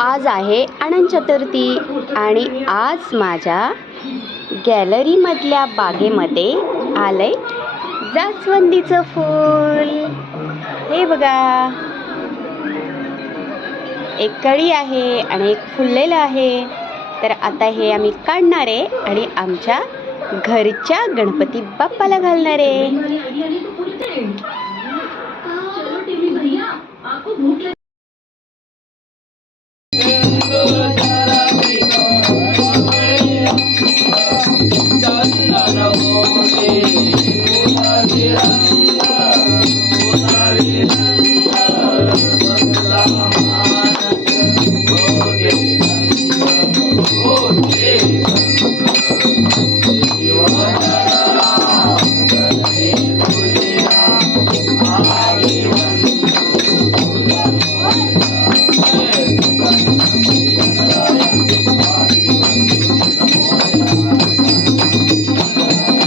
आज आहे अनंत चतुर्थी आणि आज माझ्या गॅलरीमधल्या बागेमध्ये आलंय जास्वंदीचं फूल। हे बघा, एक कळी आहे आणि एक फुललेलं आहे। तर आता हे आम्ही काढणार आहे आणि आमच्या घरच्या गणपती बाप्पाला घालणार आहे।